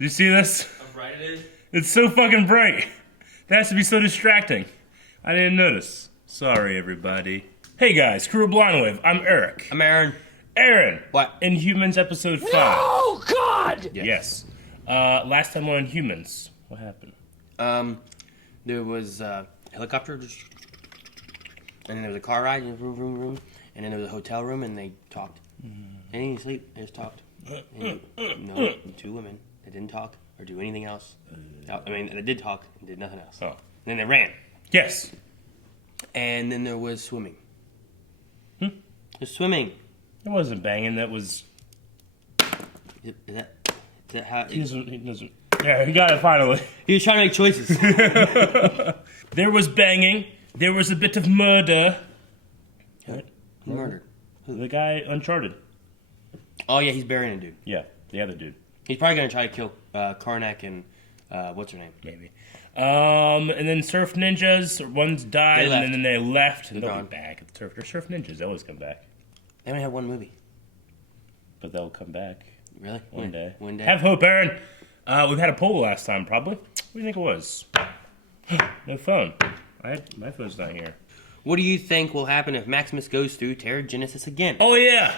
you see this? How bright it is? It's so fucking bright. That has to be so distracting. I didn't notice. Sorry, everybody. Hey guys, Crew of Blind Wave. I'm Eric. I'm Aaron. Aaron. What? Inhumans episode 5. Oh God! Yes. Last time on Inhumans. What happened? There was a helicopter, and then there was a car ride, room, and then there was a hotel room, and they talked. They didn't sleep, they just talked. No, 2 women that didn't talk or do anything else. I mean, they did talk and did nothing else. Oh. And then they ran. Yes. And then there was swimming. There's swimming. It wasn't banging, that was... Is that how... He doesn't... Yeah, he got it finally. He was trying to make choices. There was banging. There was a bit of murder. Who murdered? The guy Uncharted. Oh, yeah, he's burying a dude. Yeah, the other dude. He's probably going to try to kill Karnak and... what's her name? Maybe. And then Surf Ninjas. One's died, They left. and then they left. They're They'll gone. be back. They're Surf Ninjas. They always come back. They only have one movie. But they'll come back. Really? One day. One day. Have hope, Aaron. We've had a poll last time, probably. What do you think it was? No phone. My phone's not here. What do you think will happen if Maximus goes through Terrigenesis again? Oh, yeah.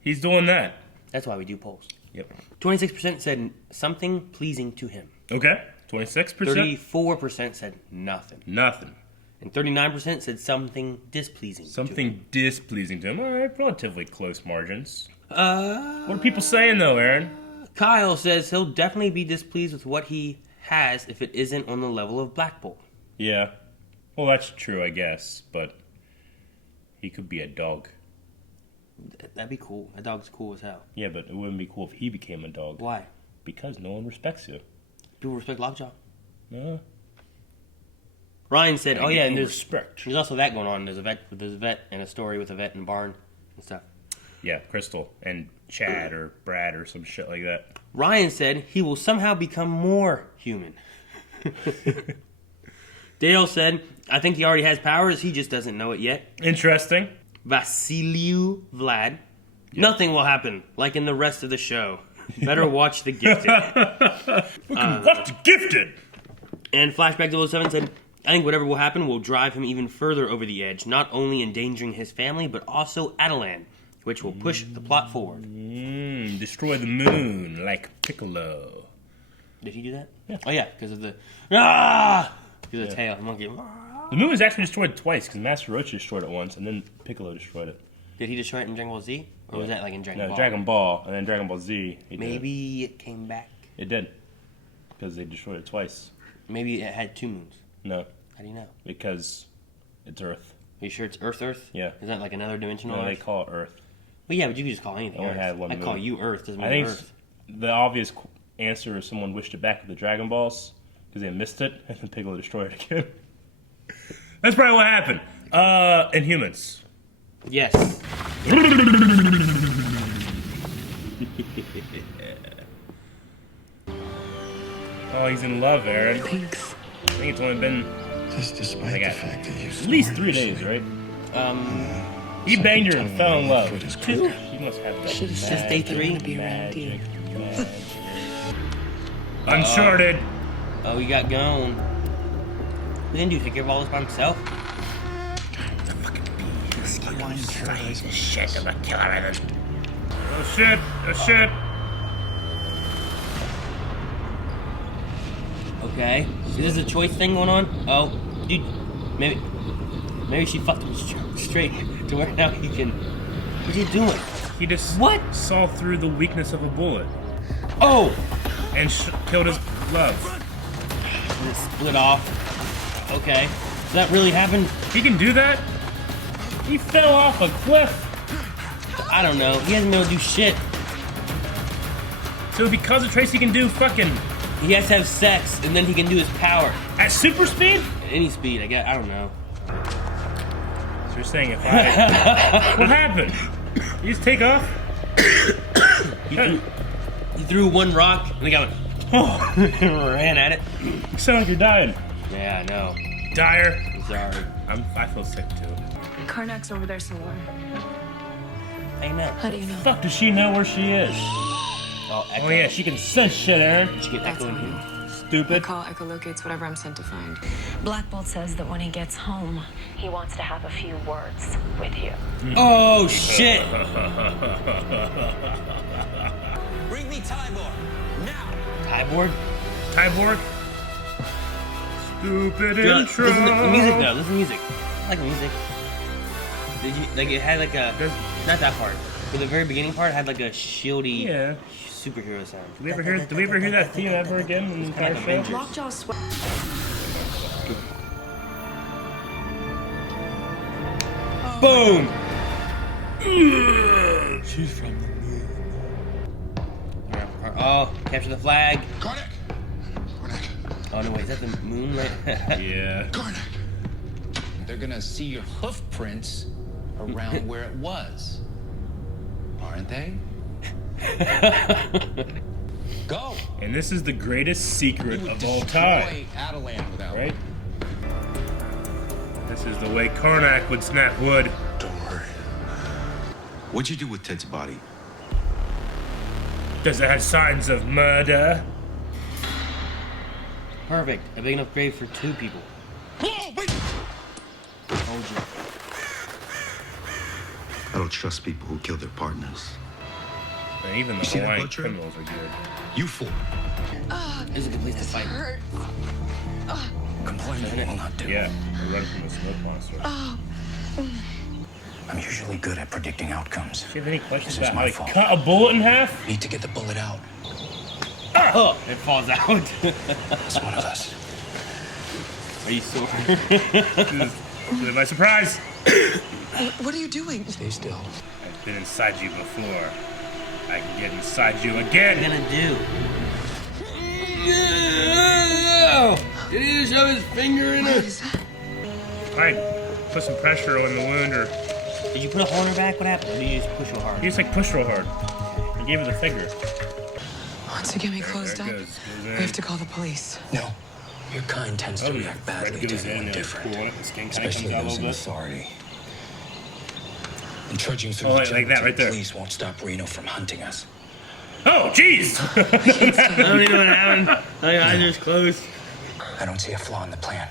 He's doing that. That's why we do polls. Yep. 26% said something pleasing to him. Okay. 26%? 34% said nothing. Nothing. And 39% said something displeasing to him. Something displeasing to him. All right, relatively close margins. What Uh, are people saying, though, Aaron? Kyle says he'll definitely be displeased with what he has if it isn't on the level of Black Bolt. Yeah. Well, that's true, I guess. But he could be a dog. That'd be cool. That dog's cool as hell. Yeah, but it wouldn't be cool if he became a dog. Why? Because no one respects you. People respect Lockjaw. No. Ryan said, "Oh yeah, and there's respect. also that going on. There's a vet and a story with a vet in the barn and stuff." Yeah, Crystal and Chad or Brad or some shit like that. Ryan said he will somehow become more human. Dale said, "I think he already has powers. He just doesn't know it yet." Interesting. Vasiliu Vlad. Nothing will happen like in the rest of the show. Better watch The Gifted. What's gifted? And Flashback 007 said, "I think whatever will happen will drive him even further over the edge, not only endangering his family, but also Adelan, which will push the plot forward." Destroy the moon like Piccolo. Did he do that? Yeah. Oh yeah, because of the because of the tail. Monkey. The moon was actually destroyed twice because Master Roach destroyed it once and then Piccolo destroyed it. Did he destroy it in Dragon Ball Z, or was that like in Dragon Ball? No, Dragon Ball and then Dragon Ball Z. Maybe it came back. It did because they destroyed it twice. Maybe it had 2 moons. No, How do you know? because it's Earth. Are you sure it's Earth? Yeah. Is that like another dimensional No, they Earth? call it Earth. Well, yeah, but you can just call anything Only Earth. had one I call moon. you Earth. Doesn't mean I think Earth. the obvious answer is someone wished it back with the Dragon Balls because they missed it and then Piccolo destroyed it again. That's probably what happened. Inhumans. Yes. Oh, he's in love, Aaron. Thanks. I think it's only been Just despite I the got fact that you at least 3 days, right? He Something banged her and telling fell me in love. foot is 2? quicker. He must have that Should've said Just day they 3? wanna be around you. magic. Uncharted. Oh, he got gone. What did he do? Take care of all this by himself? Shit, I'm gonna kill everything. Oh shit, oh shit. Okay. Is this a choice thing going on? Oh, dude. Maybe she fucked him straight to where now he can. What's he doing? He just What? saw through the weakness of a bullet Oh! and killed his love. And it split off. Okay. Does that really happen? He can do that? He fell off a cliff. I don't know. He hasn't been able to do shit. So because of Trace, he can do fucking He has to have sex, and then he can do his power. at super speed? At any speed, I guess. I don't know. So you're saying if I... What happened? You just take off? He threw one rock, and the guy went, oh, and ran at it. You sound like you're dying. Yeah, I know. Dyer. I'm sorry. I feel sick too. Karnak's over there somewhere. Hey, now. How do you know? Fuck, does she know where she is? Oh, echo. Oh yeah, she can sense shit, Aaron. She can That's echo in how I here. know. Stupid. Call echolocates whatever I'm sent to find. Black Bolt says that when he gets home, he wants to have a few words with you. Oh shit! Bring me Tybor now. Cyborg? Cyborg. Stupid Dude, intro. listen to the music though. Listen to the music. I like the music. Did you like it had like a not that part, but the very beginning part had like a shieldy Yeah. superhero sound. Did we ever hear that theme ever again in the entire like show? Avengers. Lockjaw sweat. Boom! She's from the moon. Oh, capture the flag. Karnak! Karnak! Oh no, wait, is that the moonlight? Yeah. Karnak! They're gonna see your hoof prints around where it was, aren't they? Go. And this is the greatest secret You would of all destroy time, Adelan without right? This is the way Karnak would snap wood. Don't worry. What'd you do with Ted's body? Does it have signs of murder? Perfect. A big enough grave for 2 people. Whoa, wait! Told you. I don't trust people who kill their partners. And even the You see that Hawaiian blood trail? criminals are good. You fool. This is a good place to fight. Complaining will not do. Yeah, they run from the smoke monster. I'm usually good at predicting outcomes. Do you have any questions This is about how my he fault. cut a bullet in half? Need to get the bullet out. Oh, it falls out. It's one of us. Are you sore? To my surprise, What are you doing? Stay still. I've been inside you before. I can get inside you What are you again. gonna do? Did he just shove his finger in her? Alright, put some pressure on the wound, or Did you put a hole in her back? What happened? Or did you just push real hard? he just like pushed real hard. He gave her the finger. Once you get me closed There up, it goes. we have to call the police. No. Your kind tends to Oh, react badly to goes in anyone and different, cool on it. The skin kind of especially comes out a those in little bit. authority. And trudging through Oh, the like jungle that to right the there. police won't stop Reno from hunting us. Oh, jeez! I don't even know what happened. My eyes are closed. I don't see a flaw in the plan.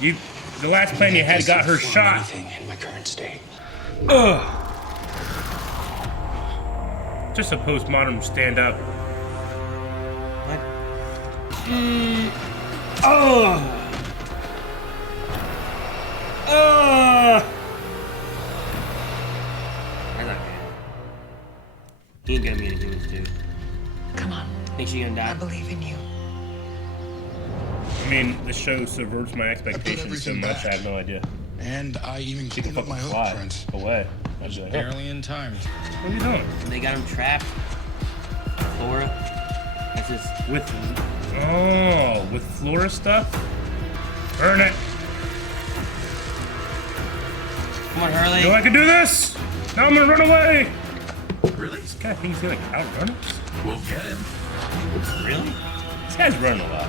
The last plan you had got her Perform shot. Anything in my current state. Just a postmodern stand-up. What? Oh! Oh! That's not good. He ain't gonna be in Inhumans too. Come on, Think she gonna I die? believe in you. I mean, the show subverts my expectations so everything much, I back. have no idea. And I even She can cleaned up fucking my hoof fly prints. away. I'd be like, oh, Barely in time. what are you doing? They got him trapped. Flora. That's just. With Flora stuff? Burn it! Come on, Hurley. No, I can do this! Now I'm gonna run away! Really? This guy thinks he like outrun us? We'll get him. Really? This guy's running a lot.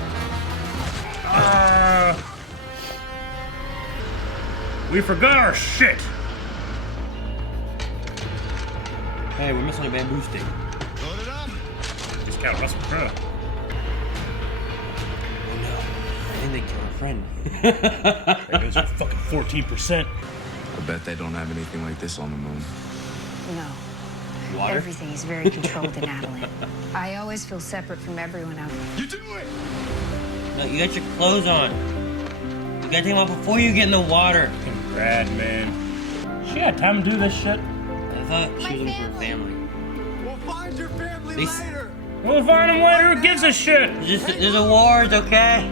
We forgot our shit! Hey, we're missing a bamboo stick. Load it up. Just got Russell Crowe. Oh no. I think they killed our friend. That goes for fucking 14%. I bet they don't have anything like this on the moon. No. Water? Everything is very controlled in Adelan. I always feel separate from everyone out there. You do it! No, you got your clothes on. You gotta take them off before you get in the water. Fucking Brad, man. She had time to do this shit. I thought she was looking for her family. We'll find your family They- later! We'll find him later, who gives a shit? There's awards, okay?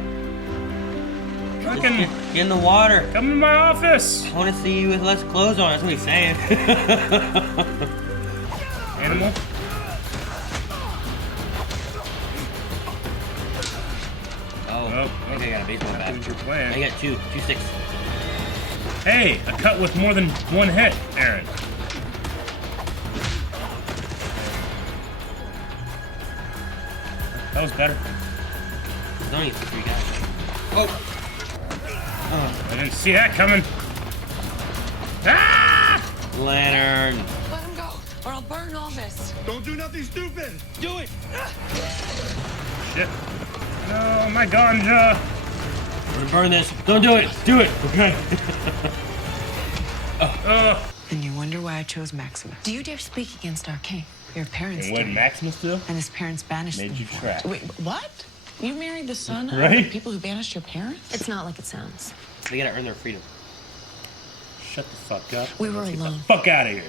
Fucking Get in the water. come to my office! I want to see you with less clothes on. That's what he's saying. Animal? Oh, I think I got a baseball bat. That was your plan. I got two sticks. Hey, a cut with more than one hit, Aaron. That was better. There's only 3 guys. Oh, I didn't see that coming. Ah! Lantern. Let him go. or I'll burn all this. Don't do nothing stupid. Do it! Shit. No, my ganja. We're gonna burn this. Don't do it. Do it. Okay. And you wonder why I chose Maximus. Do you dare speak against our king? Your parents And what did. did Maximus do? And his parents banished Made them you for trapped. it. Wait, what? You married the son of Right? the people who banished your parents? It's not like it sounds. They gotta earn their freedom. Shut the fuck up. We were Let's get alone. the fuck out of here.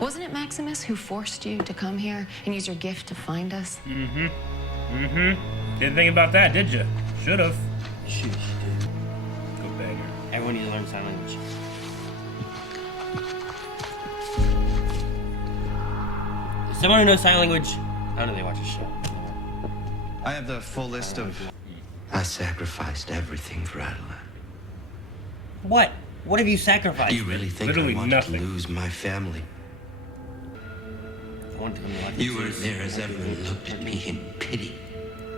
Wasn't it Maximus who forced you to come here and use your gift to find us? Didn't think about that, did you? Should've. Shoot, dude. Go banger. Everyone needs to learn sign language. Someone who knows sign language, I don't know, they watch a show. I have the full list of. I sacrificed everything for Adelaide. What? What have you sacrificed? Do you really think Literally I wanted nothing. to lose my family? I want to come to life. You were there as everyone looked at me in pity.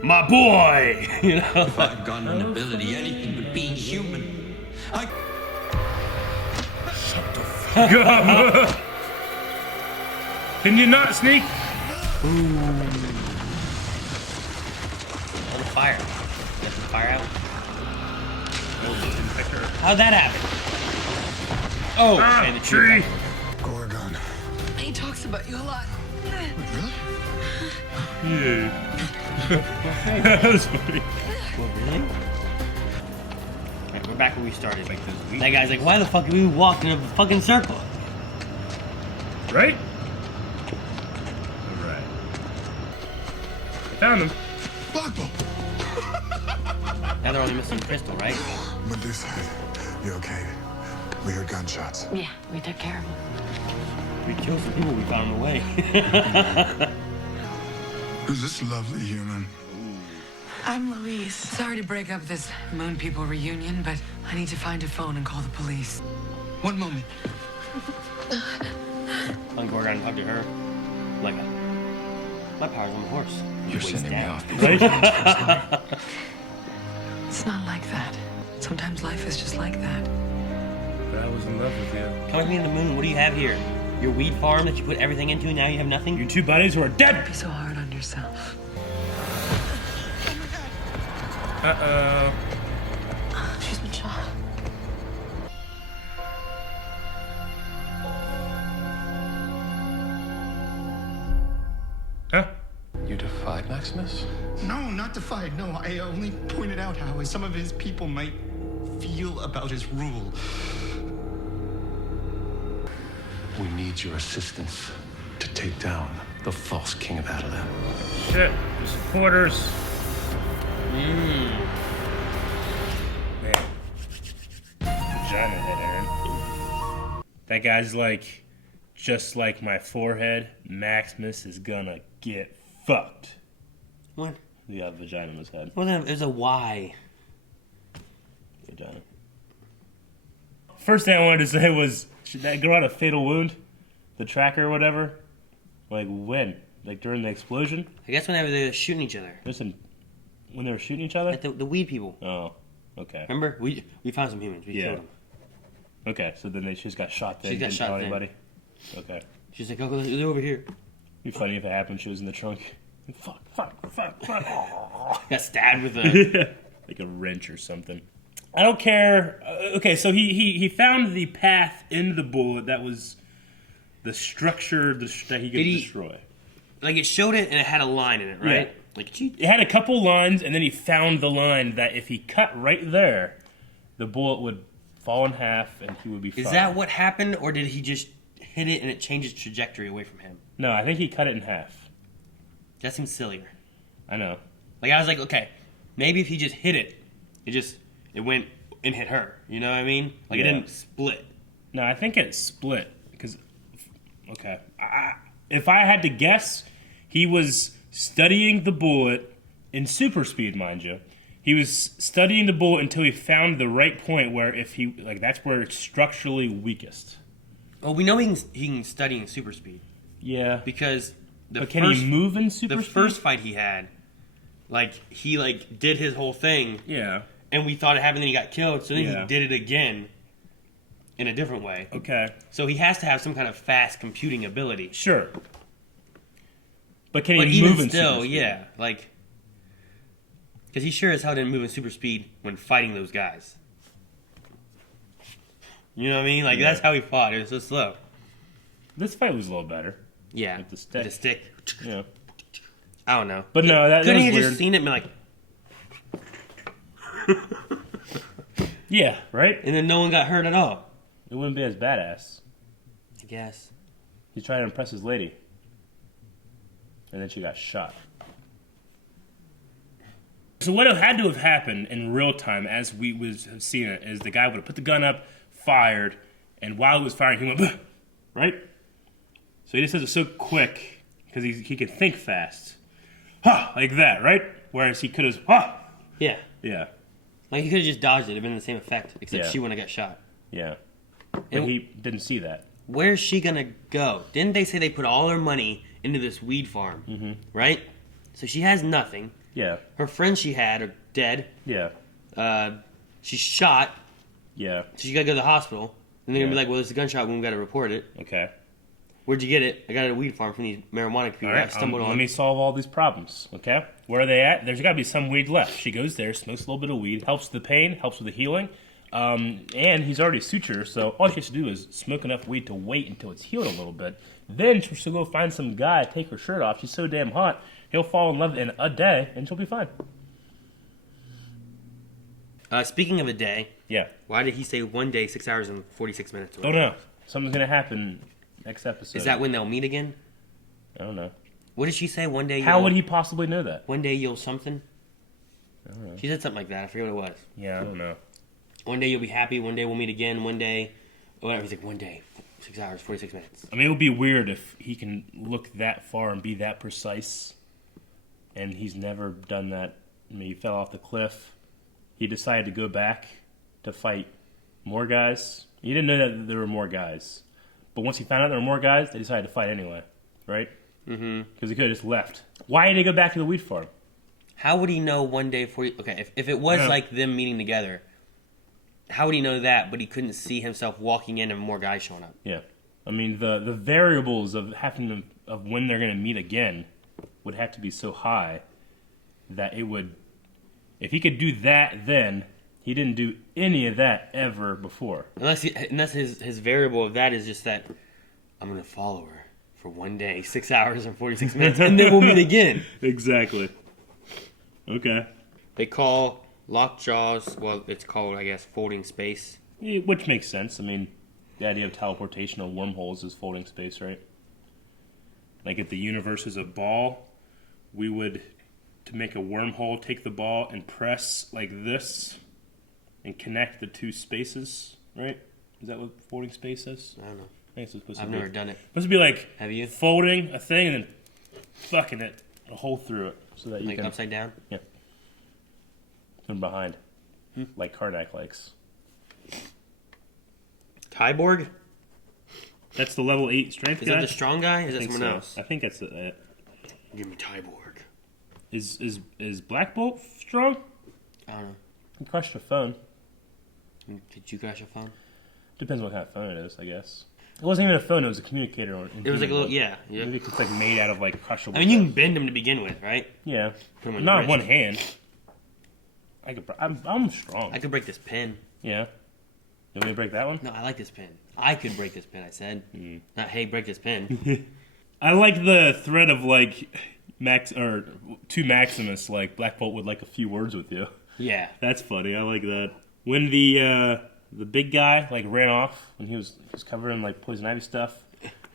My boy! You know? If I'd gone an ability, anything but being human. Can you not sneak? On the fire. Get the fire out. How'd that happen? Oh, and the tree. Gorgon. He talks about you a lot. Really? Yeah. That was funny. Well, really? Alright, we're back where we started. That guy's like, why the fuck did we walk in a fucking circle? Right? Alright. I found him. Blackbolt. Now they're only missing Crystal, right? What they said. You okay? We heard gunshots. Yeah, we took care of him. We killed some people we found on the way. Who's this lovely human? I'm Louise. Sorry to break up this Moon People reunion, but I need to find a phone and call the police. One moment. I'm going around and talk to her. Like, my power's on the horse. You're Waist sending me down. off. It's not like that. Sometimes life is just like that. But I was in love with you. Come with me to the moon. What do you have here? Your weed farm that you put everything into, now you have nothing? You two buddies who are dead! Be so hard on yourself. Uh-oh. She's been shot. Huh? You defied Maximus? No, not defied. No, I only pointed out how some of his people might feel about his rule. We need your assistance to take down the false king of Adelaide. Shit. The supporters. Man. Vagina head, Aaron. That guy's like, just like my forehead, Maximus is gonna get fucked. What? Yeah, vagina in his head. Well, there's a Y. Vagina. First thing I wanted to say was, should that girl had a fatal wound? The tracker or whatever? Like when? Like during the explosion? I guess whenever they were shooting each other. Listen, when they were shooting each other? Like the weed people. Oh, okay. Remember? We found some humans. We Yeah. killed them. Okay, so then she just got shot then. She got Didn't shot tell then. anybody? Okay. She's like, oh, they're over here. It'd be funny if it happened. She was in the trunk. Fuck. Got stabbed with a... Like a wrench or something. I don't care. Okay, so he found the path into the bullet that was the structure that he could destroy. Like, it showed it, and it had a line in it, right? Yeah. Like, It had a couple lines, and then he found the line that if he cut right there, the bullet would fall in half, and he would be fine. is that what happened, or did he just hit it and it changed its trajectory away from him? No, I think he cut it in half. That seems sillier. I know. Like, I was like, okay, maybe if he just hit it, it went and hit her. You know what I mean? Like, Yeah. it didn't split. No, I think it split because. Okay, if I had to guess, he was studying the bullet in super speed, mind you. He was studying the bullet until he found the right point where that's where it's structurally weakest. Oh, we know he can study in super speed Yeah, because but can he move in super the speed? first fight he had, he did his whole thing. Yeah. And we thought it happened, then he got killed. So then Yeah. he did it again. in a different way. Okay. So he has to have some kind of fast computing ability. Sure. But can But he even move in still, super speed? yeah, like, because he sure as hell didn't move in super speed when fighting those guys. You know what I mean? Like, that's how he fought. It was so slow. This fight was a little better. Yeah. With the stick. The stick. Yeah. I don't know. But no, that couldn't was he weird. just seen it and be like, Yeah, right? and then no one got hurt at all? It wouldn't be as badass. I guess. He tried to impress his lady. And then she got shot. So what had to have happened in real time, as we have seen it, is the guy would have put the gun up, fired, and while he was firing, he went, "Bah!" Right? So he just does it so quick, because he can think fast. Ha! Like that, right? Whereas he could have, ha! Yeah. Yeah. Like, he could have just dodged it. It would have been the same effect, except Yeah. she wouldn't have got shot. Yeah. And And he didn't see that. where's she going to go? Didn't they say they put all their money into this weed farm? Mm-hmm. Right? So she has nothing. Yeah. Her friends she had are dead. Yeah. She's shot. Yeah. So she got to go to the hospital. And they're going to be Yeah. like, well, there's a gunshot wound. We got to report it. Okay. Where'd you get it? I got it at a weed farm from these marijuana people All I right, stumbled on. let me solve all these problems, okay? Where are they at? There's got to be some weed left. She goes there, smokes a little bit of weed, helps with the pain, helps with the healing, and he's already sutured, so all she has to do is smoke enough weed to wait until it's healed a little bit. Then she'll go find some guy, take her shirt off. She's so damn hot, he'll fall in love in a day, and she'll be fine. Speaking of a day, Yeah. why did he say 1 day, 6 hours, and 46 minutes? Don't know. Something's going to happen next episode. Is that when they'll meet again? I don't know. What did she say? 1 day. How would he possibly know that? 1 day you'll something. I don't know. She said something like that. I forget what it was. Yeah, I don't know. 1 day you'll be happy. 1 day we'll meet again. 1 day, whatever. He's like 1 day, 6 hours, 46 minutes. I mean, it would be weird if he can look that far and be that precise, and he's never done that. I mean, he fell off the cliff. He decided to go back to fight more guys. He didn't know that there were more guys. But once he found out there were more guys, they decided to fight anyway, right? Mm-hmm. Because he could have just left. Why did he go back to the weed farm? How would he know 1 day, 40... Okay, if it was Yeah. like them meeting together, how would he know that, but he couldn't see himself walking in and more guys showing up? Yeah. I mean, the variables of of when they're going to meet again would have to be so high that it would... If he could do that then, he didn't do any of that ever before. Unless his variable of that is just that I'm going to follow her for 1 day, 6 hours, and 46 minutes, and then we'll meet again. Exactly. Okay. They call lockjaws, well, it's called, I guess, folding space. Yeah, which makes sense. I mean, the idea of teleportation or wormholes is folding space, right? Like if the universe is a ball, we would, to make a wormhole, take the ball and press like this and connect the two spaces, right? Is that what folding space is? I don't know. I think it's supposed I've to be. never done it. Supposed to be like Have you? folding a thing and then fucking it a hole through it so that you Like can upside down? Yeah. From behind, like Karnak likes. Kyborg? That's the level 8 strength Is guy. that the strong guy? Or is I that think someone so. else? I think that's it. Give me Tyborg. Is Black Bolt strong? I don't know. He crushed a phone. Did you crash a phone? Depends what kind of phone it is, I guess. It wasn't even a phone. It was a communicator. It was like a little, yeah. Maybe it's like made out of like crushable. I mean, you can bend them to begin with, right? Yeah. Put 'em on your Not wrist. one hand. I'm strong. I could break this pen. Yeah. You want me to break that one? No, I like this pen. I could break this pen, I said. Not, hey, break this pen. I like the thread of like Max or to Maximus. Like Black Bolt would like a few words with you. Yeah. That's funny. I like that. When the big guy like ran off when he was covered in like poison ivy stuff,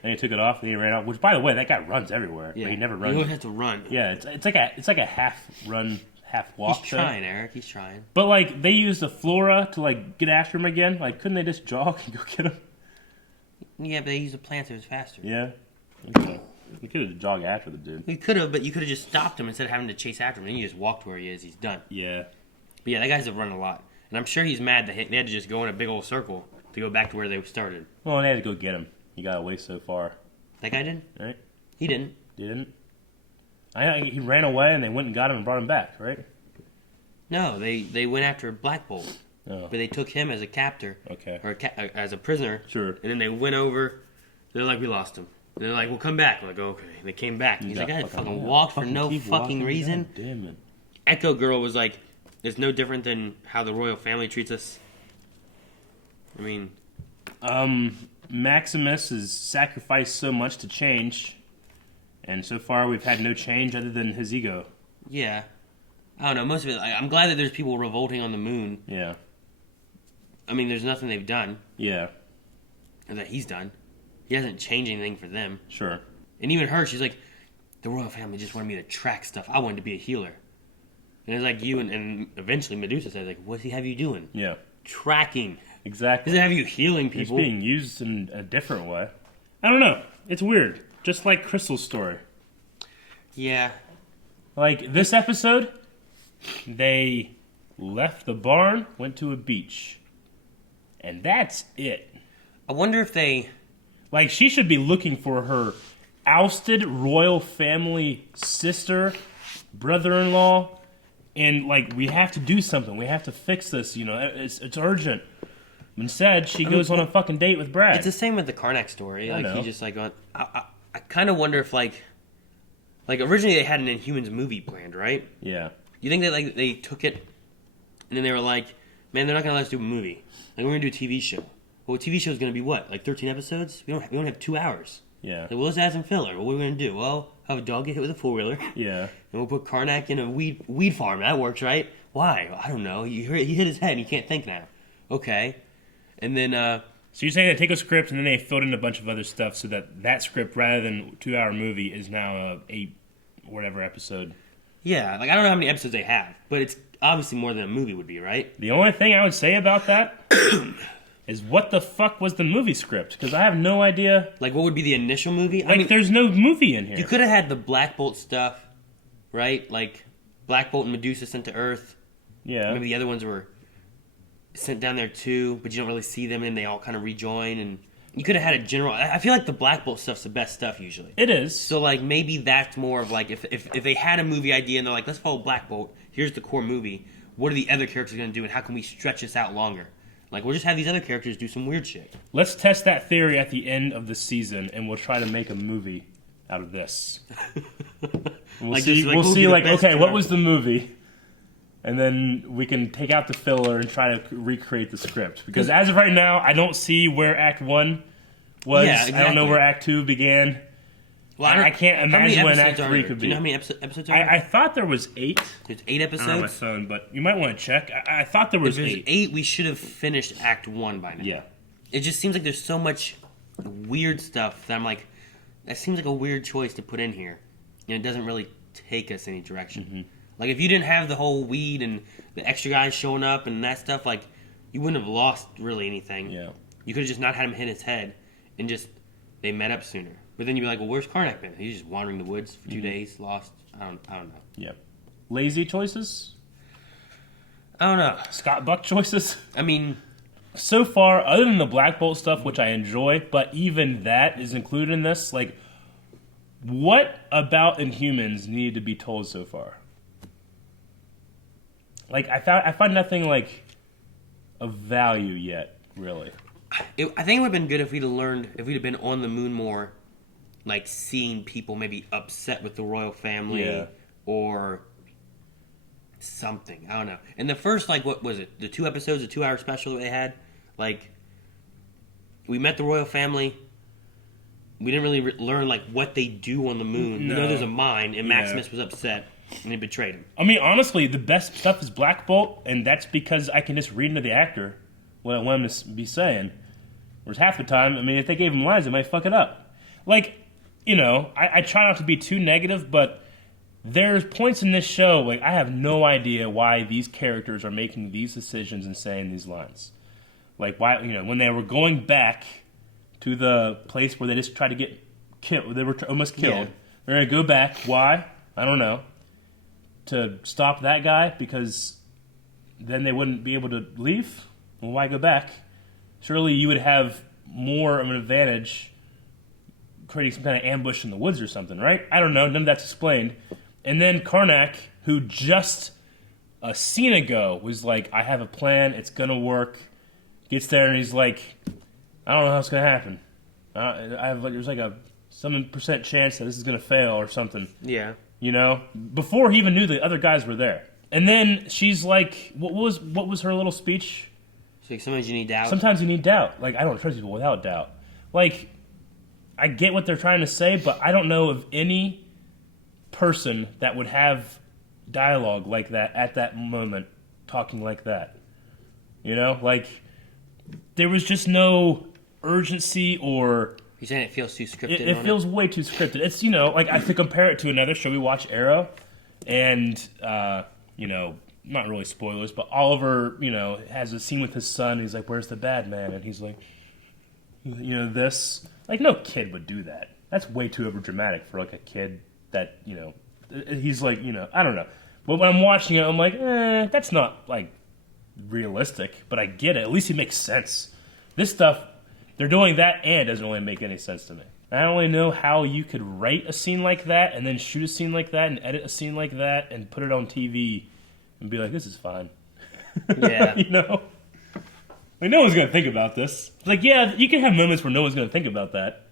and he took it off and he ran off. Which, by the way, that guy runs everywhere. Yeah. But he never You runs. always have to run. Yeah, it's like a half run, half walk. He's thing. trying, Eric. He's trying. But like they used the flora to like get after him again. Like, couldn't they just jog and go get him? Yeah, but they use the plants. It was faster. Yeah. Okay. We could have jogged after the dude. We could have, but you could have just stopped him instead of having to chase after him. Then you just walk to where he is. He's done. Yeah. But yeah, that guy's run a lot. And I'm sure he's mad that they had to just go in a big old circle to go back to where they started. Well, they had to go get him. He got away so far. That guy did? Right? He didn't. Didn't? He ran away and they went and got him and brought him back, right? No, they went after Black Bolt. Oh. but they took him as a captor, Okay. or as a prisoner. Sure. And then they went over. They're like, we lost him. And they're like, we'll come back. We're like, okay. And they came back. He's like, I fucking walked for no fucking reason. God damn it. Echo Girl was like, it's no different than how the royal family treats us. I mean, Maximus has sacrificed so much to change, and so far we've had no change other than his ego. yeah. I don't know. Most of it, I'm glad that there's people revolting on the moon. Yeah. I mean, there's nothing they've done, Yeah. or that he's done. He hasn't changed anything for them. Sure. And even her, she's like, the royal family just wanted me to track stuff. I wanted to be a healer. And it's like you, and eventually Medusa says, like, what's he have you doing? Yeah. Tracking. Exactly. Does it have you healing It's people? being used in a different way. I don't know. It's weird. Just like Crystal's story. Yeah. Like, this episode, they left the barn, went to a beach. And that's it. I wonder if they... Like, she should be looking for her ousted royal family sister, brother-in-law, and, like, we have to do something. We have to fix this, you know. It's urgent. Instead, she goes on a fucking date with Brad. It's the same with the Karnak story. I Like, know. he just, like, I kind of wonder if, like, originally they had an Inhumans movie planned, right? Yeah. You think that, like, they took it, and then they were like, man, they're not going to let us do a movie. Like, we're going to do a TV show. Well, a TV show is going to be what? Like 13 episodes? We don't have 2 hours. Yeah. Like, well, let's add some filler. What are we going to do? Well, have a dog get hit with a four-wheeler. Yeah. And we'll put Karnak in a weed farm. That works, right? Why? I don't know. He hit his head and he can't think now. Okay. And then, So you're saying they take a script and then they filled in a bunch of other stuff so that script, rather than 2-hour movie, is now a 8 whatever episode. yeah, like, I don't know how many episodes they have, but it's obviously more than a movie would be, right? The only thing I would say about that is what the fuck was the movie script? Because I have no idea. Like, what would be the initial movie? Like, I mean, there's no movie in here. you could have had the Black Bolt stuff, right? Like, Black Bolt and Medusa sent to Earth. Yeah. Maybe the other ones were sent down there too, but you don't really see them, and they all kind of rejoin. And you could have had a general. I feel like the Black Bolt stuff's the best stuff usually. It is. So like maybe that's more of like if they had a movie idea and they're like, let's follow Black Bolt. Here's the core movie. What are the other characters going to do, and how can we stretch this out longer? Like, we'll just have these other characters do some weird shit. Let's test that theory at the end of the season, and we'll try to make a movie out of this. We'll Like, see. just, like, We'll who'll be see. the Like, best okay, what character? was the movie? And then we can take out the filler and try to recreate the script. Because as of right now, I don't see where Act 1 was. Yeah, I don't know exactly. where Act 2 began. Well, I can't how many imagine when episodes Act are 3 there? could Do be. you know how many episodes are there? I thought there was 8. There's 8 I don't know my episodes. phone, but you might want to check. I thought there was If there's 8. 8, we should have finished Act 1 by now. Yeah. It just seems like there's so much weird stuff that I'm like, that seems like a weird choice to put in here. And it doesn't really take us any direction. Mm-hmm. Like, if you didn't have the whole weed and the extra guys showing up and that stuff, like, you wouldn't have lost really anything. Yeah. You could have just not had him hit his head and just, they met up sooner. But then you'd be like, well, where's Karnak been? He's just wandering the woods for 2 days, lost. I don't know. Yeah. Lazy choices? I don't know. Scott Buck choices? I mean, So far, other than the Black Bolt stuff, which I enjoy, but even that is included in this, like, what about Inhumans needed to be told so far? Like, I find nothing, like, of value yet, really. I think it would have been good if we'd have been on the moon more, like seeing people maybe upset with the royal family Yeah. or something. I don't know. And the first, like, what was it? The 2 episodes, the 2-hour special that they had, like, we met the royal family. We didn't really learn, like, what they do on the moon. No. We know there's a mine, and Yeah. Maximus was upset, and he betrayed him. I mean, honestly, the best stuff is Black Bolt, and that's because I can just read into the actor what I want him to be saying. Whereas half the time, I mean, if they gave him lines, they might fuck it up. Like, you know, I try not to be too negative, but there's points in this show, like, I have no idea why these characters are making these decisions and saying these lines. Like, why, you know, when they were going back to the place where they just tried to get killed, they were almost killed. Yeah. They're going to go back. Why? I don't know. To stop that guy, because then they wouldn't be able to leave? Well, why go back? Surely you would have more of an advantage creating some kind of ambush in the woods or something, right? I don't know. None of that's explained. And then Karnak, who just a scene ago was like, I have a plan, it's gonna work. Gets there and he's like, I don't know how it's gonna happen. There's like a some % chance that this is gonna fail or something. Yeah. You know, before he even knew the other guys were there. And then she's like, what was her little speech? She's like, sometimes you need doubt. Sometimes you need doubt. Like, I don't trust people without doubt. Like, I get what they're trying to say, but I don't know of any person that would have dialogue like that at that moment, talking like that. You know, like, there was just no urgency or... You're saying it feels too scripted? It feels way too scripted. It's, you know, like, I have to compare it to another show we watch, Arrow, and, you know, not really spoilers, but Oliver, you know, has a scene with his son, and he's like, where's the bad man? And he's like, you know, this. Like, no kid would do that. That's way too overdramatic for, like, a kid that, you know, he's like, you know, I don't know. But when I'm watching it, I'm like, that's not, like, realistic, but I get it. At least it makes sense. This stuff, they're doing that and it doesn't really make any sense to me. I don't really know how you could write a scene like that and then shoot a scene like that and edit a scene like that and put it on TV and be like, this is fine. Yeah. You know? Like, no one's going to think about this. Like, yeah, you can have moments where no one's going to think about that.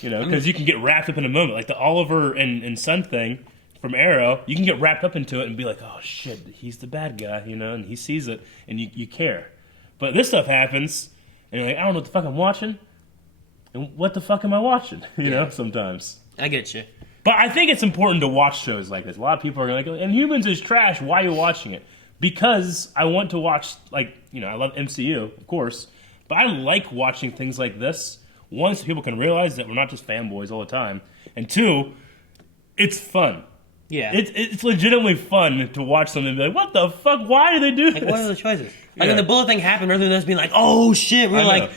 You know, because you can get wrapped up in a moment. Like the Oliver and Son thing from Arrow, you can get wrapped up into it and be like, oh, shit, he's the bad guy, you know, and he sees it and you care. But this stuff happens and you're like, I don't know what the fuck I'm watching. And what the fuck am I watching? You know, sometimes. I get you. But I think it's important to watch shows like this. A lot of people are like, Inhumans is trash. Why are you watching it? Because I want to watch, like, you know, I love MCU, of course. But I like watching things like this. One, so people can realize that we're not just fanboys all the time. And two, it's fun. Yeah. It's legitimately fun to watch something and be like, what the fuck? Why do they do this? Like, what are the choices? Like, when the bullet thing happened, rather than us being like, oh, shit, we're like,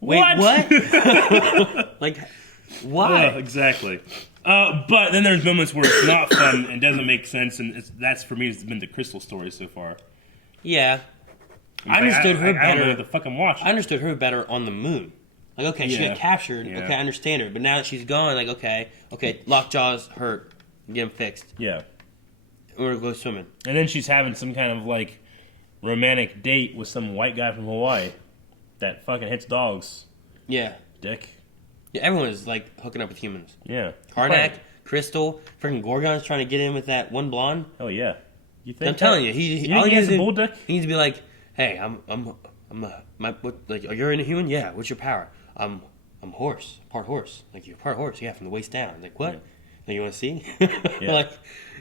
wait, what? Like, why? Yeah, exactly. But then there's moments where it's not fun and doesn't make sense, and that's, for me, has been the Crystal story so far. Yeah. I understood her better. I don't know what the fuck I'm watching. I understood her better on the moon. Like, okay, she got captured. Yeah. Okay, I understand her. But now that she's gone, like, okay, Lockjaw's hurt. Get him fixed. Yeah. We're going to go swimming. And then she's having some kind of, like, romantic date with some white guy from Hawaii that fucking hits dogs. Yeah. Dick. Yeah, everyone is, like, hooking up with humans. Yeah. Karnak, Crystal, freaking Gorgon's trying to get in with that one blonde. Oh, yeah. You think I'm telling you, he has a bull dick? He needs to be like, hey, you're an Inhuman? Yeah, what's your power? I'm horse, part horse. Like, you're part horse, yeah, from the waist down. Like, what? Yeah. Like, you want to see? Yeah. Like,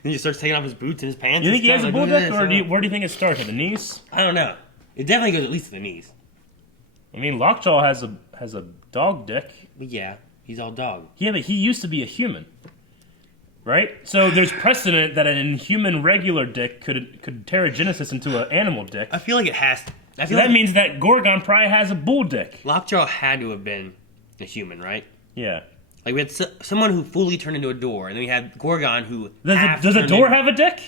and he starts taking off his boots and his pants. You think he has a bull dick, or where do you think it starts? At the knees? I don't know. It definitely goes at least to the knees. I mean, Lockjaw has a dog dick. Yeah, he's all dog. Yeah, but he used to be a human. Right? So there's precedent that an Inhuman regular dick could pterogenesis into an animal dick. I feel like it has to. So that means that Gorgon probably has a bull dick. Lockjaw had to have been a human, right? Yeah. Like, we had someone who fully turned into a door, and then we had Gorgon who... Does a door have a dick?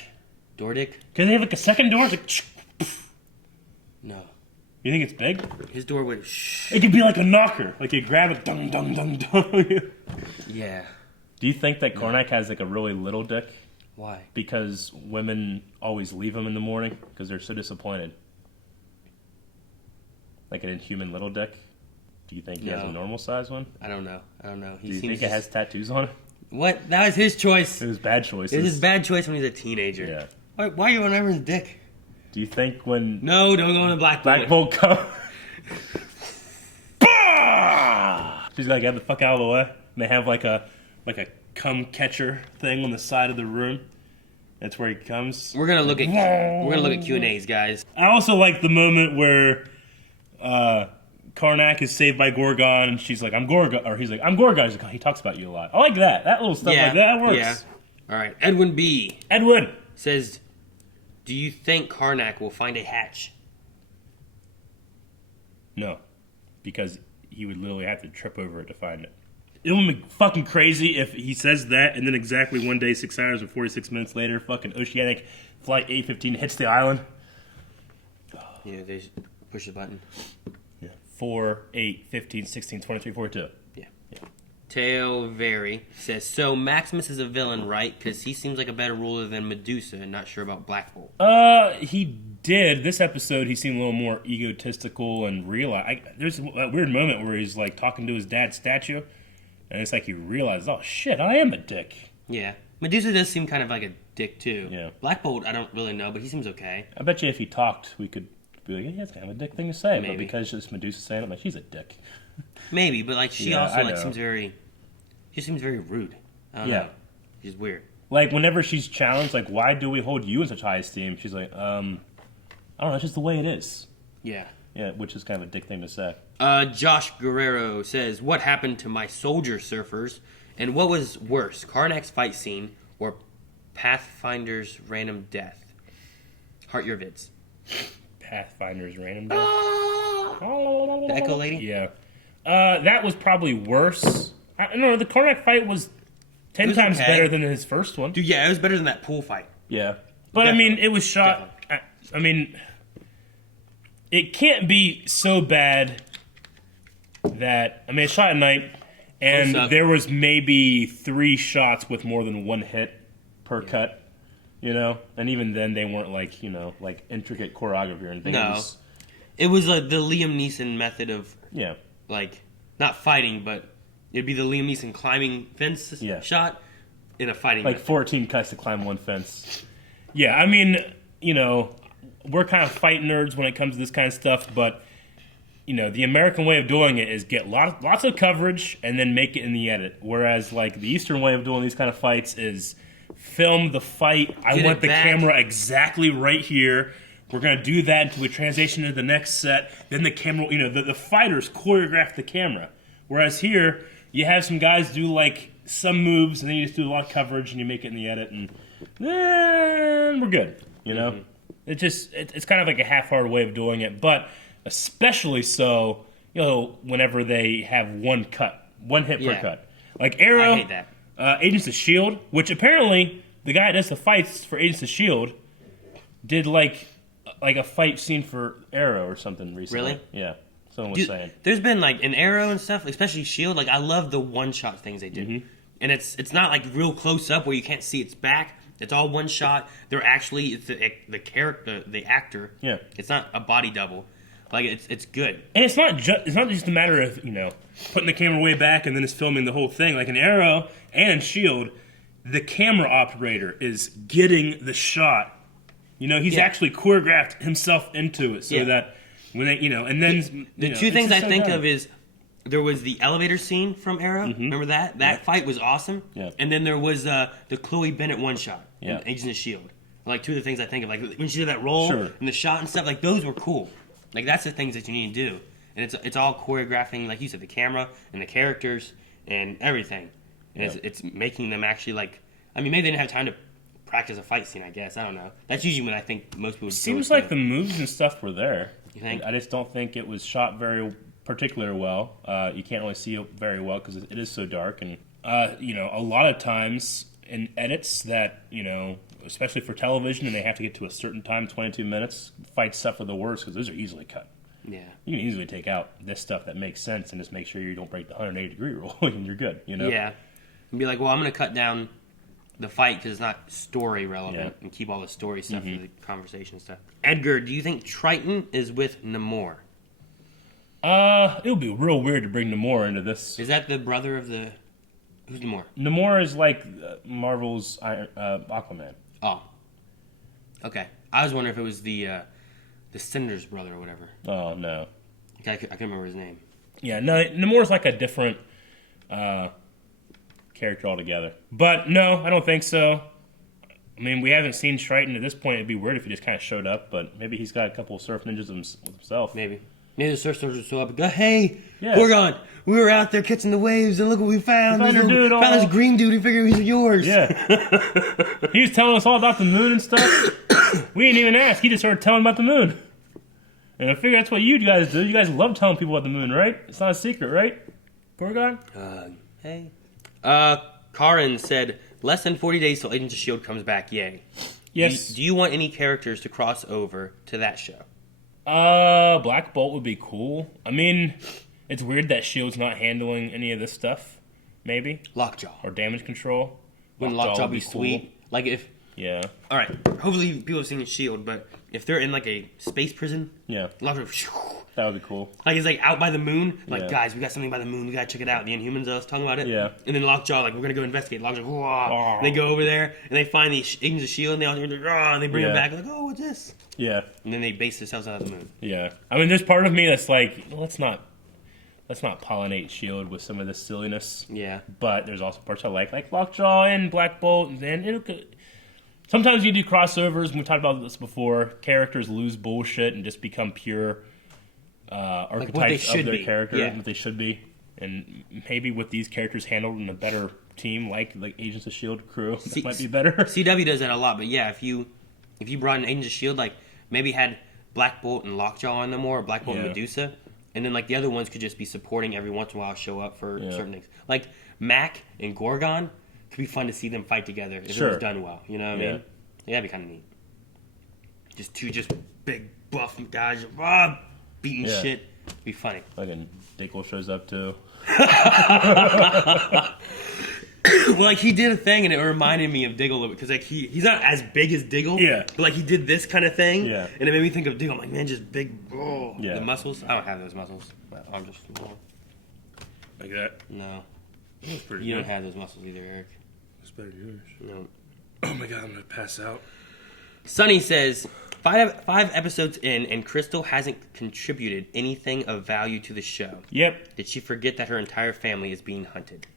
Door dick? Can they have, like, a second door? It's like... No. You think it's big? His door went... It could be like a knocker. Like, you grab it, dung, dung, dung, dung. Yeah. Do you think that Karnak has, like, a really little dick? Why? Because women always leave him in the morning because they're so disappointed. Like an Inhuman little dick? Do you think he has a normal size one? I don't know. Do you think it has tattoos on it? What? That was his choice. It was bad choices. It was his bad choice when he was a teenager. Yeah. Why are you on everyone's dick? Do you think when... No, don't go on the Black Bolt comes... She's gotta get the fuck out of the way. And they have like a cum catcher thing on the side of the room. That's where he comes. We're gonna look at Q&As, guys. I also like the moment where Karnak is saved by Gorgon, and she's like, "I'm Gorgon," or he's like, "I'm Gorgon." He's like, oh, he talks about you a lot. I like that. That little stuff like that works. Yeah. All right. Edwin B. says, "Do you think Karnak will find a hatch?" No, because he would literally have to trip over it to find it. It would be fucking crazy if he says that, and then exactly 1 day, 6 hours, and 46 minutes later, fucking Oceanic Flight 815 hits the island. Yeah, they push the button. Yeah. 4, 8, 15, 16, 23, 42. Yeah. Tailvary says, so Maximus is a villain, right? Because he seems like a better ruler than Medusa, and not sure about Black Bolt. He did. This episode, he seemed a little more egotistical and there's a weird moment where he's like talking to his dad's statue, and it's like he realized, oh shit, I am a dick. Yeah. Medusa does seem kind of like a dick, too. Yeah. Black Bolt, I don't really know, but he seems okay. I bet you if he talked, we could be like, yeah, it's kind of a dick thing to say, Maybe. but because it's Medusa saying it, I'm like, she's a dick. Maybe, but like she Yeah, also I like know. seems very rude. I don't know. She's weird. Like, whenever she's challenged, like, why do we hold you in such high esteem? She's like, I don't know, it's just the way it is. Yeah. Yeah, which is kind of a dick thing to say. Josh Guerrero says, what happened to my soldier surfers? And what was worse, Karnak's fight scene or Pathfinder's random death? Heart your vids. Pathfinder's random death? The Echo Lady? Yeah. That was probably worse. I don't know, the Karnak fight was 10 times okay. better than his first one. Dude, yeah, it was better than that pool fight. Yeah. But, Definitely. I mean, it was shot... I mean, it can't be so bad that... I mean, it's shot at night, and there was maybe 3 shots with more than 1 hit per cut, you know? And even then, they weren't, like, you know, like, intricate choreography or anything. No. It was like the Liam Neeson method of... Yeah. Like, not fighting, but it'd be the Liam Neeson climbing fence shot in a fighting like method. 14 cuts to climb 1 fence. Yeah, I mean, you know, we're kind of fight nerds when it comes to this kind of stuff, but, you know, the American way of doing it is get lots of coverage and then make it in the edit. Whereas, like, the Eastern way of doing these kind of fights is film the fight. I want the camera exactly right here. We're going to do that until we transition to the next set. Then the camera, you know, the fighters choreograph the camera. Whereas here, you have some guys do, like, some moves, and then you just do a lot of coverage, and you make it in the edit, and then we're good, you know? Mm-hmm. It's kind of like a half-hearted way of doing it, but especially so, you know, whenever they have 1 hit per cut. Like Arrow, I hate that. Agents of S.H.I.E.L.D., which apparently the guy that does the fights for Agents of S.H.I.E.L.D. did, like a fight scene for Arrow or something recently. Really? Yeah. Someone was saying. There's been, like, an Arrow and stuff, especially S.H.I.E.L.D., like, I love the one-shot things they do. Mm-hmm. And it's not, like, real close-up where you can't see its back. It's all one shot. They're actually, it's the character, the actor. Yeah. It's not a body double. Like, it's good. And it's not just a matter of, you know, putting the camera way back and then it's filming the whole thing. Like in Arrow and S.H.I.E.L.D., the camera operator is getting the shot. You know, he's actually choreographed himself into it so that when they, you know, and then... The 2 things I think of is there was the elevator scene from Arrow. Mm-hmm. Remember that? That fight was awesome. Yeah. And then there was the Chloe Bennett one-shot in Agents of S.H.I.E.L.D. Like 2 of the things I think of. Like when she did that roll and the shot and stuff, like those were cool. Like that's the things that you need to do. And it's all choreographing, like you said, the camera and the characters and everything. And it's making them actually like... I mean, maybe they didn't have time to practice a fight scene, I guess. I don't know. That's usually when I think most people would Seems like the moves and stuff were there. You think? I just don't think it was shot very particularly well. You can't really see it very well because it is so dark. And, you know, a lot of times in edits that, you know, especially for television and they have to get to a certain time, 22 minutes, fights suffer the worst because those are easily cut. Yeah. You can easily take out this stuff that makes sense and just make sure you don't break the 180-degree rule and you're good, you know? Yeah. And be like, well, I'm going to cut down the fight because it's not story relevant and keep all the story stuff for the conversation stuff. Edgar, do you think Triton is with Namor? It would be real weird to bring Namor into this. Is that the brother of the... Who's Namor? Namor is like Marvel's Aquaman. Oh. Okay. I was wondering if it was the Senator's brother or whatever. Oh, no. Okay, I can't remember his name. Yeah, no, Namor's like a different character altogether. But no, I don't think so. I mean, we haven't seen Triton at this point. It'd be weird if he just kind of showed up, but maybe he's got a couple of surf ninjas with himself. Maybe the surf ninjas would show up and go, hey, Gorgon, we were out there catching the waves, and look what we found. Found this green dude, we figured he was yours. Yeah. He was telling us all about the moon and stuff. We didn't even ask. He just started telling about the moon. And I figure that's what you guys do. You guys love telling people about the moon, right? It's not a secret, right? Gorgon? Hey. Karin said, less than 40 days till Agents of S.H.I.E.L.D. comes back, yay. Yes. Do you want any characters to cross over to that show? Black Bolt would be cool. I mean, it's weird that S.H.I.E.L.D's not handling any of this stuff. maybe. Lockjaw. Or damage control. Wouldn't Lockjaw would be cool. sweet? Like if... Yeah. All right. Hopefully people have seen S.H.I.E.L.D., but if they're in like a space prison... Yeah. Lockjaw... That would be cool. Like he's like out by the moon. Like, Yeah. guys, we got something by the moon. We gotta check it out. The Inhumans us talking about it. Yeah. And then Lockjaw, like, we're gonna go investigate. Lockjaw, and they go over there and they find the Agents of S.H.I.E.L.D. and they all and they bring them back. Like, oh, what's this? Yeah. And then they base themselves out of the moon. Yeah. I mean, there's part of me that's like, let's not pollinate S.H.I.E.L.D. with some of this silliness. Yeah. But there's also parts I like Lockjaw and Black Bolt, and then sometimes you do crossovers. We talked about this before. Characters lose bullshit and just become pure archetypes of their character, what they should be. And maybe with these characters handled in a better team, like Agents of S.H.I.E.L.D. crew, that might be better. CW does that a lot, but yeah, if you brought in Agents of S.H.I.E.L.D., like maybe had Black Bolt and Lockjaw on them more, or Black Bolt and Medusa, and then like the other ones could just be supporting every once in a while, show up for certain things. Like Mac and Gorgon could be fun to see them fight together if it was done well. You know what I mean? Yeah, that'd be kind of neat. Just two big buff guys beating shit. Be funny. Fucking Dickel shows up too. Well, like he did a thing and it reminded me of Diggle a little bit because like he's not as big as Diggle. Yeah. But like he did this kind of thing. Yeah. And it made me think of Diggle. I'm like, man, just big. The muscles. I don't have those muscles. I'm just like that. No. You You don't have those muscles either, Eric. It's better than yours. No. Oh my god, I'm gonna pass out. Sonny says, five episodes in, and Crystal hasn't contributed anything of value to the show. Yep. Did she forget that her entire family is being hunted?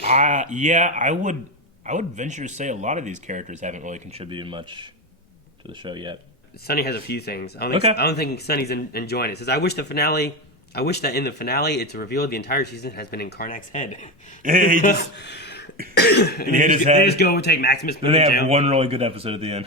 Yeah, I would venture to say a lot of these characters haven't really contributed much to the show yet. Sonny has a few things. I don't think Sonny's enjoying it. It says, I wish that in the finale it's revealed the entire season has been in Karnak's head. He just and hit his head. They just go and take Maximus. Then they have one really good episode at the end.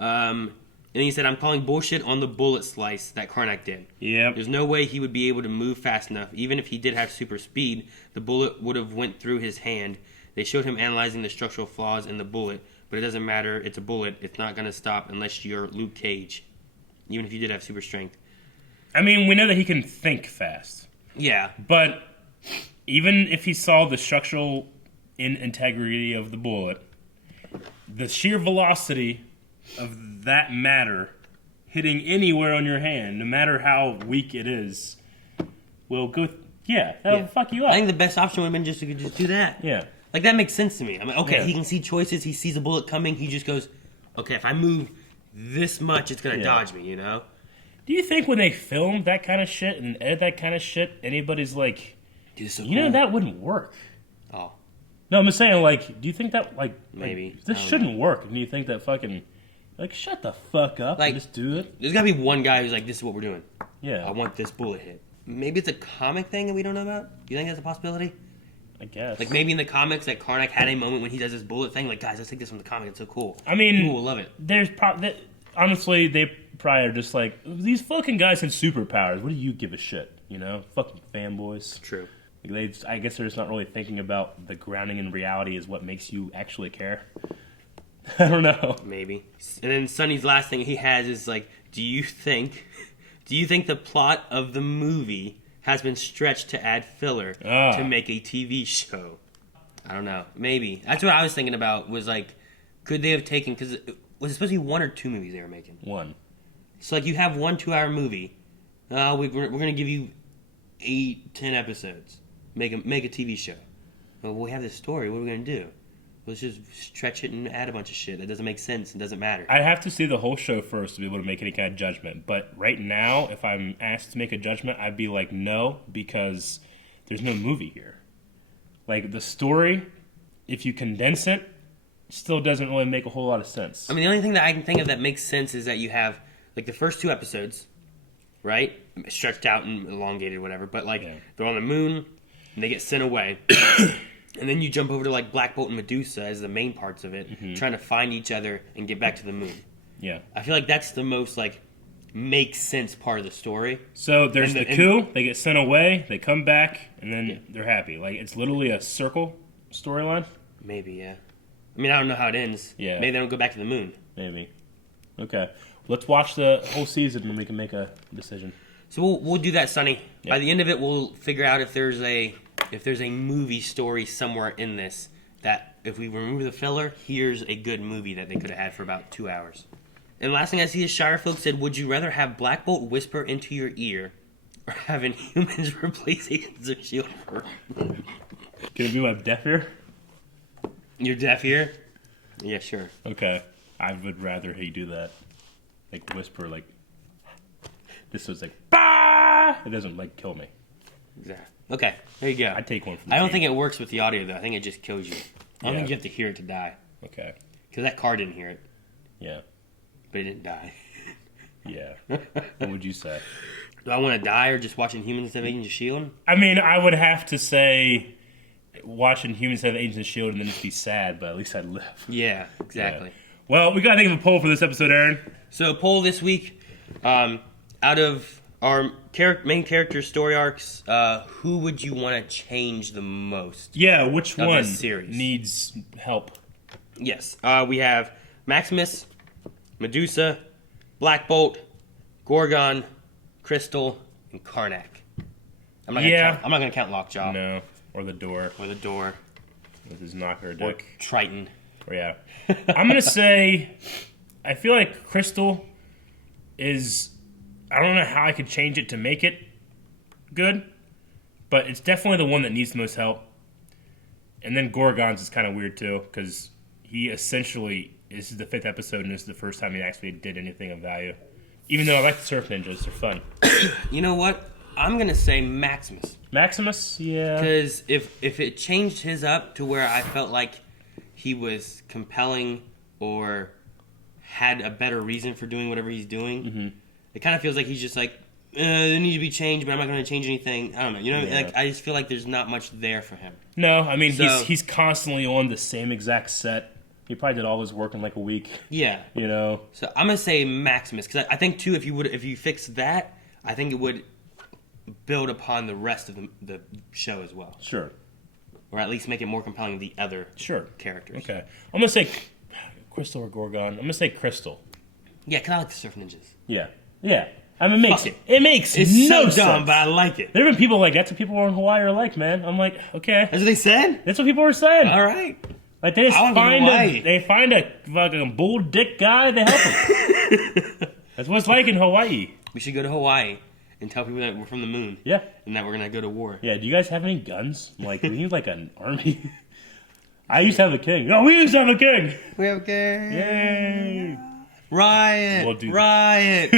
And then he said, I'm calling bullshit on the bullet slice that Karnak did. Yep. There's no way he would be able to move fast enough. Even if he did have super speed, the bullet would have went through his hand. They showed him analyzing the structural flaws in the bullet, but it doesn't matter. It's a bullet. It's not going to stop unless you're Luke Cage. Even if you did have super strength. I mean, we know that he can think fast. Yeah. But even if he saw the structural integrity of the bullet, the sheer velocity of that matter hitting anywhere on your hand, no matter how weak it is, will go... that'll fuck you up. I think the best option would have been just to just do that. Yeah. Like, that makes sense to me. I'm like, okay, he can see choices. He sees a bullet coming. He just goes, okay, if I move this much, it's going to dodge me, you know? Do you think when they film that kind of shit and edit that kind of shit, anybody's like, dude, this is so you know, that wouldn't work? Oh. No, I'm just saying, like, do you think that, maybe. This shouldn't work? And do you think that fucking, like, shut the fuck up and just do it? There's got to be one guy who's like, this is what we're doing. Yeah. I want this bullet hit. Maybe it's a comic thing that we don't know about? Do you think that's a possibility? I guess. Like, maybe in the comics that Karnak had a moment when he does this bullet thing, like, guys, let's take this from the comic. It's so cool. I mean... People will love it. There's honestly, they probably are just like, these fucking guys have superpowers. What do you give a shit? You know? Fucking fanboys. True. Like I guess they're just not really thinking about the grounding in reality is what makes you actually care. I don't know. Maybe. And then Sonny's last thing he has is like, do you think the plot of the movie has been stretched to add filler to make a TV show? I don't know. Maybe. That's what I was thinking about was like, could they have taken, because was it supposed to be 1 or 2 movies they were making? 1. So like you have 1 2-hour movie. We're going to give you 8, 10 episodes. Make a TV show. Well, we have this story. What are we going to do? Let's just stretch it and add a bunch of shit. That doesn't make sense. It doesn't matter. I'd have to see the whole show first to be able to make any kind of judgment. But right now, if I'm asked to make a judgment, I'd be like, no, because there's no movie here. Like, the story, if you condense it, still doesn't really make a whole lot of sense. I mean, the only thing that I can think of that makes sense is that you have, like, the first 2 episodes, right? Stretched out and elongated, whatever. But, like, they're on the moon, and they get sent away. And then you jump over to, like, Black Bolt and Medusa as the main parts of it, trying to find each other and get back to the moon. Yeah. I feel like that's the most, like, makes sense part of the story. So there's the coup, they get sent away, they come back, and then they're happy. Like, it's literally a circle storyline? Maybe, yeah. I mean, I don't know how it ends. Yeah. Maybe they don't go back to the moon. Maybe. Okay. Let's watch the whole season and we can make a decision. So we'll do that, Sonny. Yeah. By the end of it, we'll figure out if there's a if there's a movie story somewhere in this that if we remove the filler, here's a good movie that they could have had for about 2 hours. And last thing I see is Shire Folk said, would you rather have Black Bolt whisper into your ear or have Inhumans replace Agents of S.H.I.E.L.D. for... Can it be my deaf ear? Your deaf ear? Yeah, sure. Okay. I would rather he do that. Like, whisper, like... This was like, bah! It doesn't, like, kill me. Exactly. Okay, there you go. I'd take one from the I don't team. think it works with the audio, though. I think it just kills you. I don't Yeah. think you have to hear it to die. Okay. Because that car didn't hear it. Yeah. But it didn't die. Yeah. What would you say? Do I want to die or just watching Humans instead of Agents of S.H.I.E.L.D.? I mean, I would have to say watching Humans have Agents of S.H.I.E.L.D. and then just be sad, but at least I'd live. Yeah, exactly. Yeah. Well, we got to think of a poll for this episode, Aaron. So, poll this week, out of our main character story arcs, who would you want to change the most? Yeah, which of one this series? needs help? Yes. We have Maximus, Medusa, Black Bolt, Gorgon, Crystal, and Karnak. I'm not gonna count Lockjaw. No. Or the door. Or the door. With his knocker Or dick. Triton. Or yeah. I'm gonna say I feel like Crystal is, I don't know how I could change it to make it good, but it's definitely the one that needs the most help. And then Gorgon's is kind of weird too, because he essentially, this is the 5th episode and this is the first time he actually did anything of value. Even though I like the surf ninjas, they're fun. You know what? I'm going to say Maximus. Maximus? Yeah. Because if it changed his up to where I felt like he was compelling or had a better reason for doing whatever he's doing, it kind of feels like he's just like, they need to be changed, but I'm not going to change anything. I don't know. You know, like I just feel like there's not much there for him. No, I mean, he's constantly on the same exact set. He probably did all his work in like a week. Yeah. You know? So I'm going to say Maximus, because I think, too, if you fix that, I think it would build upon the rest of the show as well. Sure. Or at least make it more compelling than the other characters. Okay. I'm going to say Crystal or Gorgon. I'm going to say Crystal. Yeah, because I like the Surf Ninjas. Yeah. Yeah. I mean, it makes it's no so sense. dumb, but I like it. There have been people like, that's what people in Hawaii are like, man. I'm like, okay. That's what they said? That's what people were saying. All right. Like, they just find a fucking bull dick guy, they help him. That's what it's like in Hawaii. We should go to Hawaii and tell people that we're from the moon. Yeah. And that we're going to go to war. Yeah, do you guys have any guns? Like, we need like an army. I used to have a king. No, we used to have a king. We have a king. Yay. Riot. We'll Riot.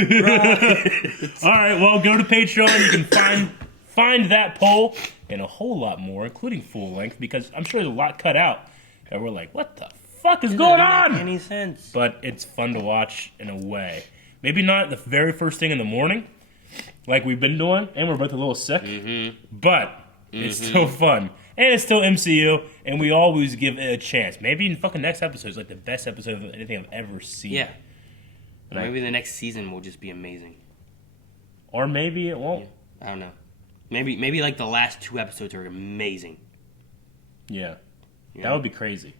All right, well, go to Patreon. You can find that poll and a whole lot more, including full length, because I'm sure there's a lot cut out. And we're like, what the fuck is going on? Doesn't make any sense. But it's fun to watch in a way. Maybe not the very first thing in the morning, like we've been doing, and we're both a little sick. But it's still fun. And it's still MCU, and we always give it a chance. Maybe in fucking next episode is like the best episode of anything I've ever seen. Yeah. Maybe the next season will just be amazing. Or maybe it won't. Yeah. I don't know. Maybe like the last 2 episodes are amazing. Yeah. That would be crazy.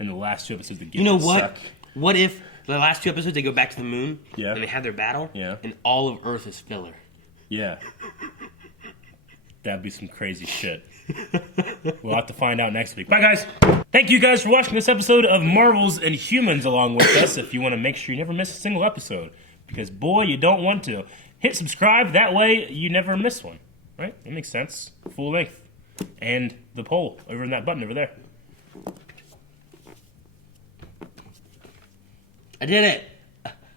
And the last 2 episodes that get You know what? suck. What if the last 2 episodes they go back to the moon Yeah. and they have their battle Yeah. and all of Earth is filler? Yeah. That'd be some crazy shit. We'll have to find out next week. Bye, guys. Thank you guys for watching this episode of Marvel's Inhumans along with us. If you want to make sure you never miss a single episode, because boy, you don't want to. Hit subscribe. That way you never miss one. Right? That makes sense. Full length. And the poll over in that button over there. I did it.